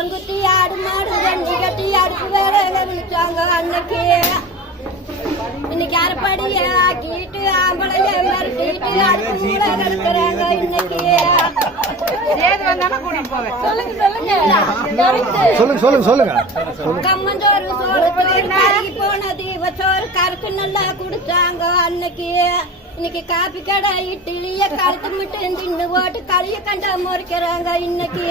குளங்குத்தி ஆடு மாடு ரெண்டு கட்டி அடுப்பு வேற விழிச்சாங்க அன்னைக்கு. இன்னைக்கு அரைப்படிய ஆக்கிட்டு ஆம்பளைய மிரட்டிட்டு அடுப்பு மூட கிடக்குறாங்க இன்னைக்கு. கம்மஞ்சோறு சோறு கருகி போனது சோறு கருக்கு நல்லா குடிச்சாங்க அன்னைக்கு. இன்னைக்கு காப்பி கடை இட்லிய கழுத்து மட்டும் தின்னு போட்டு களிய கண்டா முறைக்கிறாங்க இன்னைக்கு.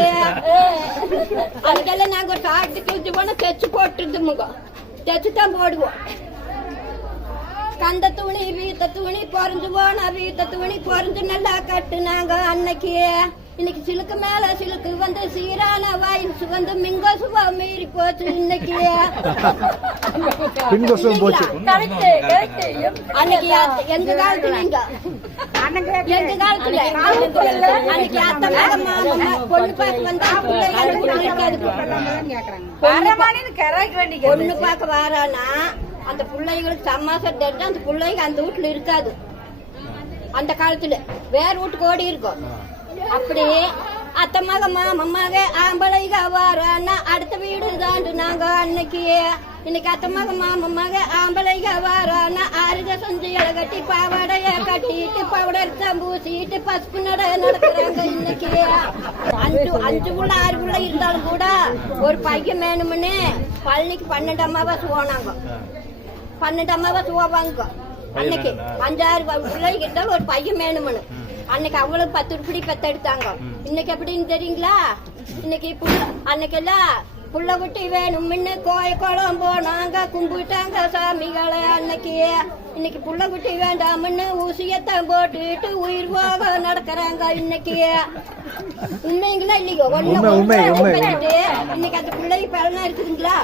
அதுக்கெல்லாம் நாங்க ஒரு சாப்பிட்டு கிழிச்சு போனா தைச்சு போட்டுருது முகம் தைச்சு தான் போடுவோம். கந்த துணி வீத்த துணி பொறிஞ்சு போனா வீத்த துணி பொறிஞ்சு நல்லா கட்டுனாங்க அன்னைக்கு. இன்னைக்கு சிலுக்கு மேல சிலுக்கு வந்து சீரான வாயில்ஸ் வந்து மிங்கசுவா மீறி போச்சு இன்னைக்கு. அன்னைக்கு எங்க காலத்துல எங்க காலத்துல அன்னைக்கு அத்தை மாமா பொண்ணு பார்க்க வந்தா பொண்ணு பார்க்க வாரானா அந்த பிள்ளைகளுக்கு சமாசம் தெரிஞ்சு அந்த பிள்ளைங்க அந்த வீட்டுல இருக்காது. அந்த காலத்துல வேற வீட்டுக்கு ஓடி இருக்கும். அப்படி அத்தை மக மாமமாக ஆம்பளைக வாரானா அடுத்த வீடு தாண்டு நாங்க அன்னைக்கு. இன்னைக்கு அத்தை மக மாமமாக ஆம்பளைக வாரானா ஆறுக செஞ்சு இலை கட்டி பாவாடைய கட்டிட்டு பவுடர் பூசிட்டு பசுப்பு நட நடக்கிறாங்க இன்னைக்கு. அஞ்சு புள்ள 6 புள்ள இருந்தாலும் கூட ஒரு பையன் வேணும்னு பழனிக்கு 12 அமாவாசை போனாங்க. 12 அமாவாசை போவாங்க அன்னைக்கு. 5-6 பிள்ளைங்க இருந்தாலும் ஒரு பையன் வேணும்னு அன்னைக்கு அவ்வளவு 10 உருப்படி பெத்தெடுத்தாங்க. இன்னைக்கு எப்படின்னு தெரியுங்களா? இன்னைக்கு அன்னைக்கெல்லாம் புள்ள குட்டி வேணும்னு கோயம் போனாங்க கும்பிட்டாங்க சாமிகளை அன்னைக்கு. இன்னைக்கு புள்ள குட்டி வேண்டாம்னு ஊசியத்தான் போட்டுட்டு உயிர் போக நடக்கிறாங்க இன்னைக்கு. உண்மைங்களா இல்லையோ? ஒண்ணு இன்னைக்கு அந்த பிள்ளைக்கு பலனா இருக்குதுங்களா?